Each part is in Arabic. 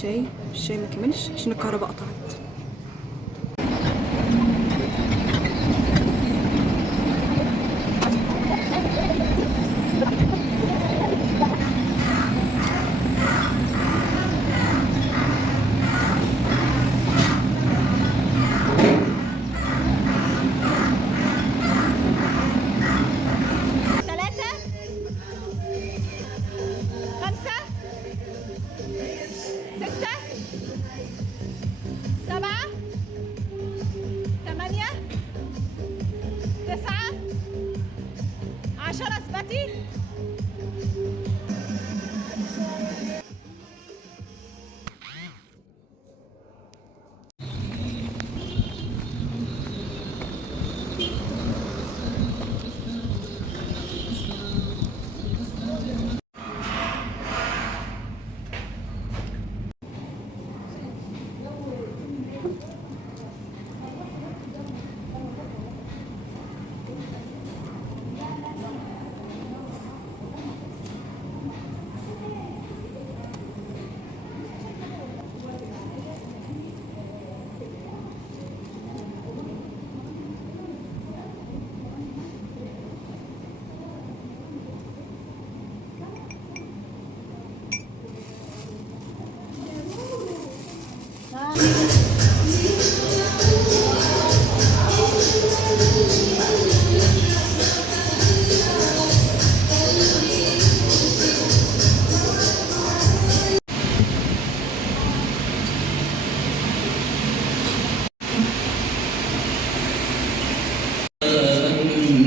الشاي ما كملش عشان الكهرباء قطعت.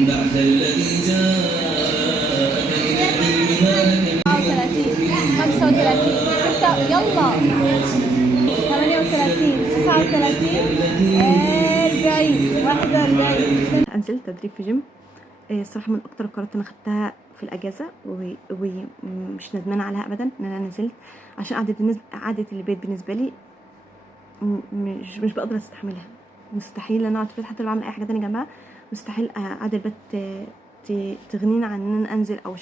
بعد الذي جاءك من العلم ما لك 35 6 يلا 38 39 40 41. انزل تدريب في جيم. الصراحه من اكتر القرارات اللي انا خدتها في الاجازه ومش ندمانه عليها ابدا ان انا نزلت، عشان قعده البيت بالنسبه لي مش بقدر استحملها. مستحيل ان انا اقعد في البيت حتى لو بعمل اي حاجه تانية جنبها. مستحيل قعده البيت تغنيني عن ان انا انزل او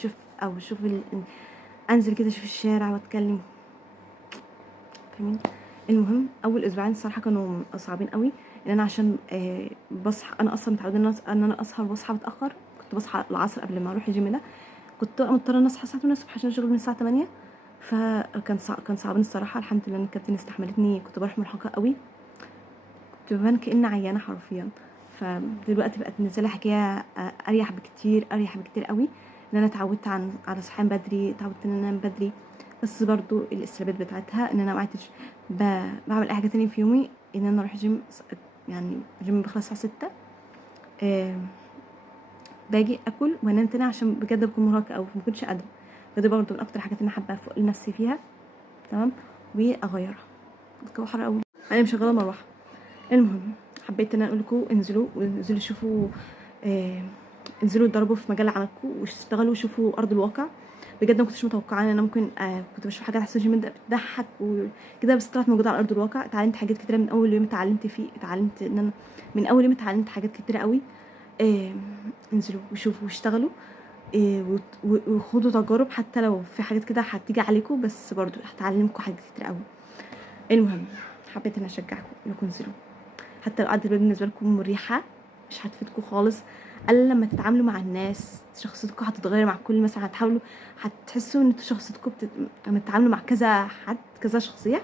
اشوف انزل كده اشوف الشارع واتكلم، فاهمين؟ المهم اول اسبوعين الصراحه كانوا صعبين قوي، ان انا عشان بصحى، انا اصلا متعوده ان انا اسهر واصحى متاخر. كنت بصحى العصر قبل ما اروح الجيم ده، كنت مضطره ان اصحى الساعه 8 الصبح عشان الشغل من الساعه 8. كان صعبان الصراحه. الحمد لله ان الكابتن استحملتني، كنت بروح مرهقه قوي، كنت ببان كأني عيانه حرفيا. فدلوقتي بقت بالنسبه لي حكايه اريح بكتير قوي، ان انا اتعودت على صحيان بدري، اتعودت ان انا انام بدري. بس برضو السلبيات بتاعتها ان انا ما عدتش بعمل اي حاجه تانية في يومي، ان انا اروح جيم. يعني جيم بيخلص الساعه 6، باجي اكل وانام تاني عشان بجد بكون مرهقه قوي، ما كنتش قادره. فدي برضو من اكتر حاجات انا حابه افوق لنفسي فيها، تمام، واغيرها. الجو حر قوي، انا مشغله مروحه. المهم حبيت ان انا اقول لكم انزلوا شوفوا، انزلوا اتدربوا في مجال عملكم واشتغلوا وشوفوا ارض الواقع. بجد ما كنتش متوقعه ان انا ممكن كنت بشوف حاجات على السوشيال ميديا بتضحك وكده، بس طلعت موجوده على ارض الواقع. اتعلمت حاجات كتيره من اول يوم اتعلمت فيه، اتعلمت ان انا من اول يوم اتعلمت حاجات كتيره قوي. انزلوا وشوفوا واشتغلوا، وخدوا تجارب، حتى لو في حاجات كده هتيجي عليكم بس برضو هتعلمكم حاجات كتير قوي. المهم حبيت ان اشجعكم انكم انزلوا، حتى لو قعدة البيت بالنسبه لكم مريحه مش هتفيدكم خالص الا لما تتعاملوا مع الناس. شخصيتكم هتتغير مع كل مثلا، هتحسوا ان انتوا شخصيتكم لما تتعاملوا مع كذا حد كذا شخصيه،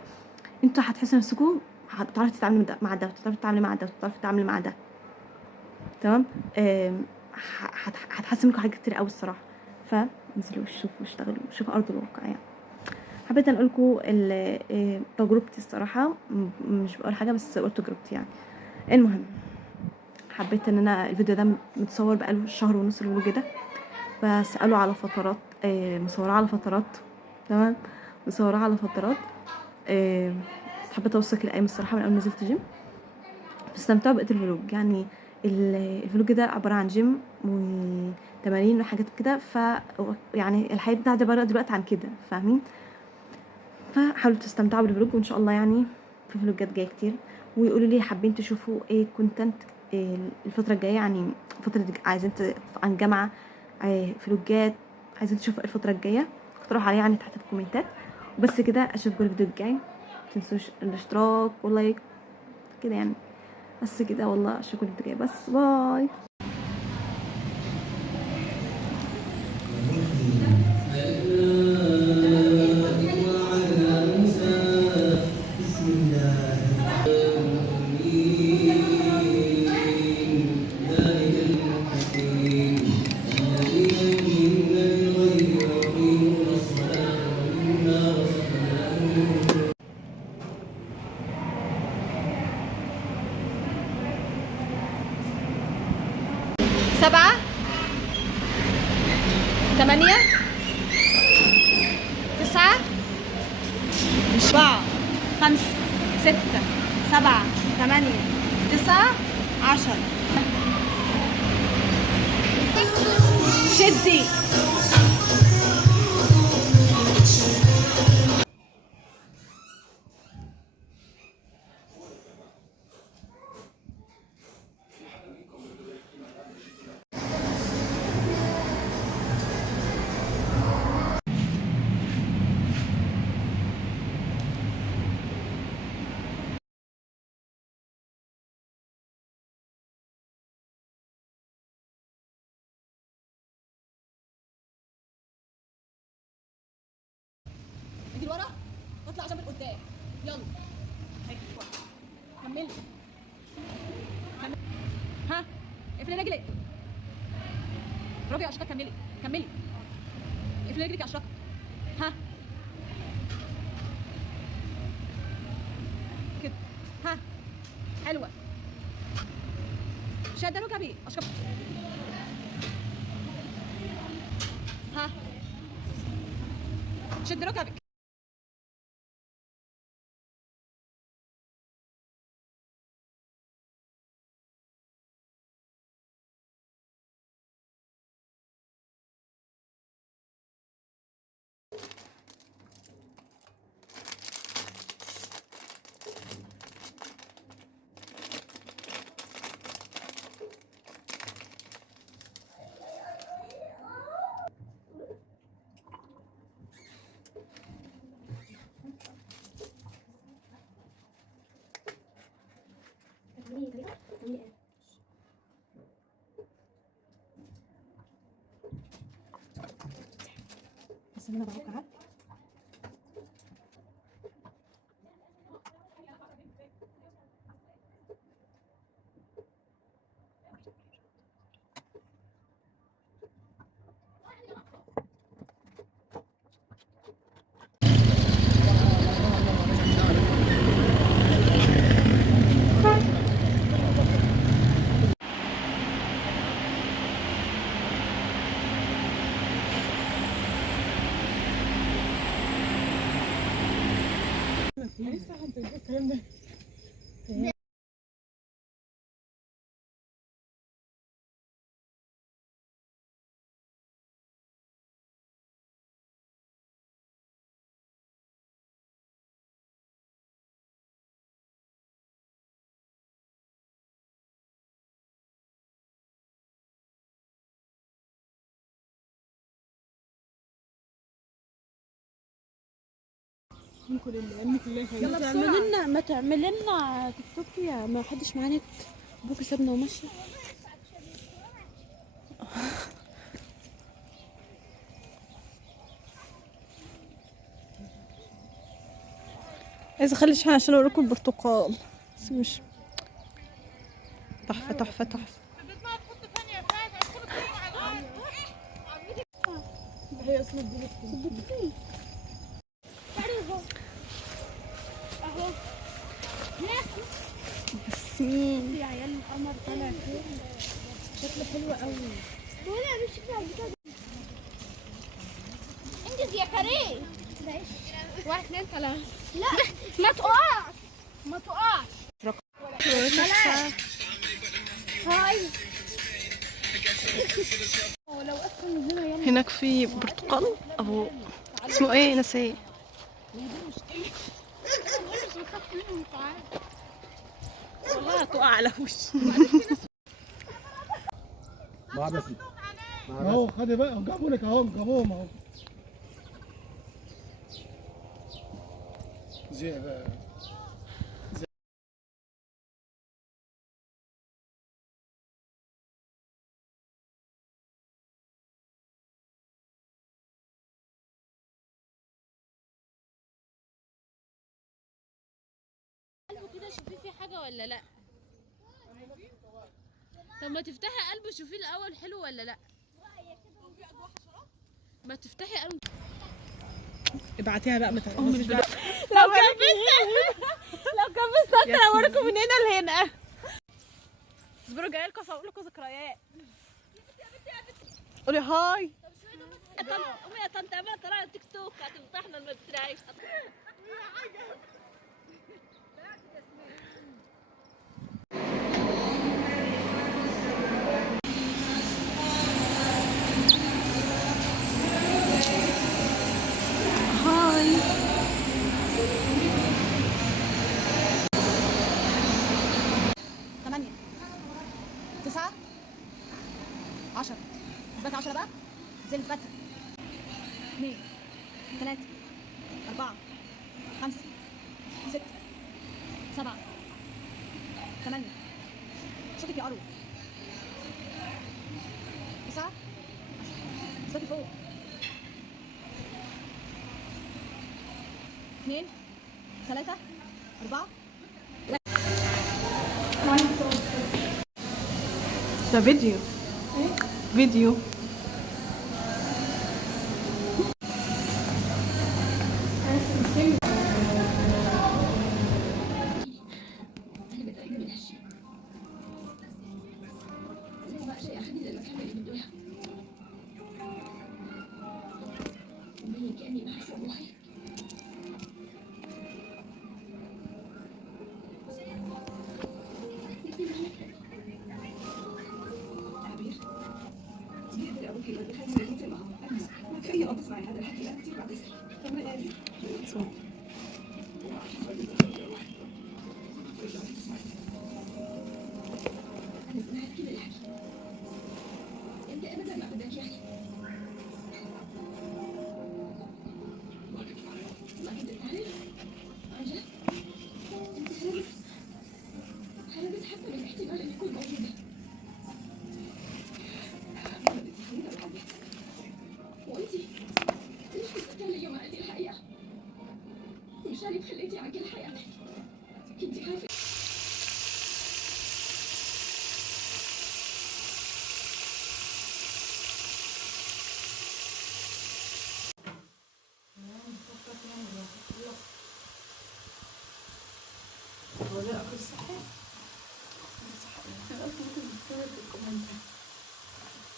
انتوا هتحسوا نفسكم بتعرفوا تتعاملوا مع ده، وتعرفوا تتعاملوا مع ده، وتعرفوا تتعاملوا مع ده، تمام. هتحسن منكم حاجات كتير قوي الصراحه. فانزلوا شوفوا واشتغلوا وشوفوا ارض الواقع. يعني حبيت اقول لكم تجربتي الصراحه، مش بقول حاجه بس قلت تجربتي يعني. المهم حبيت ان انا الفيديو ده متصور بقاله شهر ونص الفلوج ده، بسأله على فترات، مصوراه على فترات، تمام، مصوراه على فترات. حبيت اوثق الايام الصراحه من اول ما نزلت جيم. استمتعوا بقية الفلوج. يعني الفلوج ده عباره عن جيم وتمارين وحاجات كده، يعني الحياه بتاعتي بره دلوقتي عن كده، فاهمين؟ فحاولوا تستمتعوا بالفلوج، وان شاء الله يعني في فلوجات جايه كتير. ويقولوا لي حابين تشوفوا ايه كونتنت الفتره الجايه، يعني الفتره دي عايزين عن جامعه، فلوجات عايزين تشوفوا الفتره الجايه، اقترحوا عليا يعني تحت في الكومنتات. وبس كده، اشوفكم الفيديو الجاي. متنسوش الاشتراك ولايك كده يعني. بس كده والله، شكرا انت جاي، بس باي. سبعة، ثمانية، تسعة، أربعة، خمسة، ستة، سبعة، ثمانية، تسعة، 10. شدي. ايدي لورا واطلع جنب لقدام. يلا كملي. ها اقفلي رجلك. برافو يا اشرقه، كملي كملي. اقفلي رجلك يا اشرقه. ها كده. ها حلوه. شاده ركبي اشرقه. ها شد ركبك. بس انا بعوق. يلا بسرعة. ما تعمل لنا تيك توك يا ما حدش معاه نت. ابوك سابنا ومشي. عايزه اخلي شحن عشان اوريكم البرتقال، بس مش تحفه تحفه تحفه. هي اصلا صدقتني اهو. ياسمين يا عيال القمر طالع فين؟ شكله حلو قوي. ولا مش شكله انجز يا كريم. واحد اتنين تلاته. لا ما تقعش ما تقعش. هاي لو اصلا هنا يلا. هناك في برتقال ابو اسمه ايه نسيه. والله هتقع على وشي. مع بس اهو خدي بقى جابوا لك اهو جابوهم اهو زي بقى شوفي في حاجة ولا لا. طب ما تفتحي قلب شوفي الاول حلو ولا لا. ما تفتحي قلب. ابعتيها بقى متى. امي مش دلوقتي. لو كبست اكتر اوريكم من هنا لهنا. اصبروا جايه لكم اصور لكم ذكريات. قولي هاي. امي يا طنط امل طلع تيك توك هتفضحنا ما بتراعيش. هاي. 8 9 10 اثبت 10 بقى زي اثبت 2 3 4 5 6 7 8 صوتك يا قروي 9 صوتي فوق 2 3 4 ده فيديو. فيديو.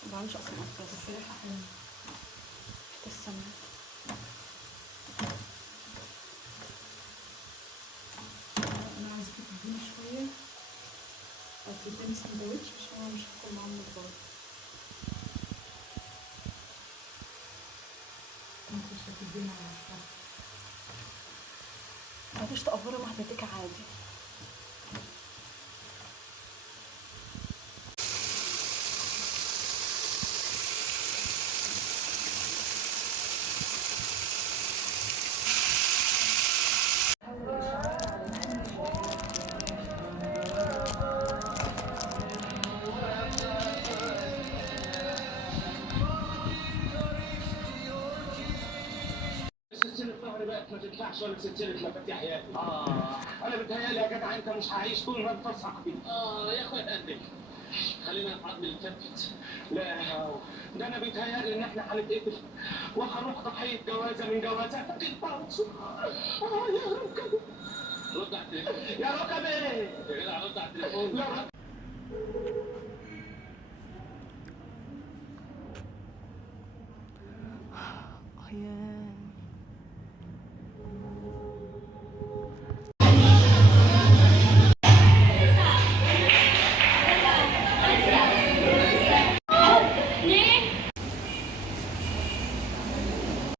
ما بعملش اصلا بس ريحه حلوه. ريحه السمنه. انا عايزاكي تديني شويه او تديني سندوتش عشان انا مش هاكل معاهم الخضار. انت مش هتديني على الفطار. مفيش تقفري وحدتك عادي. سلسلة ظهري بقت ما تطلعش ولا سلسلة مفاتيح يا أنا بتهيألي يا جدع أنت مش هعيش طول ما أنت صاحبي. يا أخويا قدك. خلينا نتعامل نتفتت. لا ده أنا بيتهيألي إن إحنا هنتقتل وهنروح ضحية جوازة من جوازاتك البرص. يا ركبي. رد على التليفون. يا ركبي. يا جدع رد على التليفون.